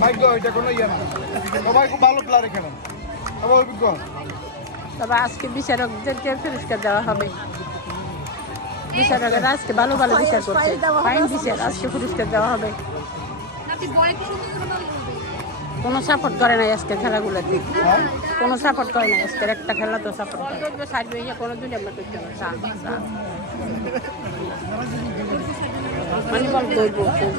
ভাগ্য এটা কোনো ইয়ে না। সবাই খুব ভালো প্লেয়ার খেলেন সবাই অভিজ্ঞ। তবে আজকে বিচারকদেরকে পুরস্কার দেওয়া হবে। বিচারকেরা আজকে ভালো ভালো বিচার করছে। ফাইন বিচার আজকে পুরস্কার দেওয়া হবে। কোনো সাপোর্ট করে নাই আজকের খেলাগুলোতে। কোনো সাপোর্ট করে নাই আজকের একটা খেলা তো সাপোর্ট করে। হয়ে কোনো দিন আমরা করতে না। চা চা মানে বল করব করব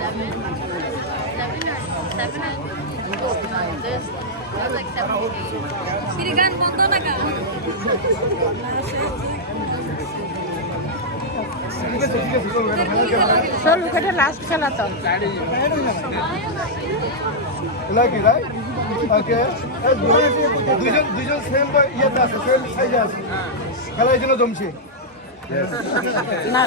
জানোয়ার জানোয়ার গুড জাস গান বন্ধ না কেন ঠিক আছে ঠিক আছে চলো এটা ফাইনাল খেলা চল এটা লাস্ট খেলা তো লাকি রাইট ওকে দুজন দুজন সেম ইয়েতে আছে সেম সাইজে আছে। খেলা এই জন্য জমছে। না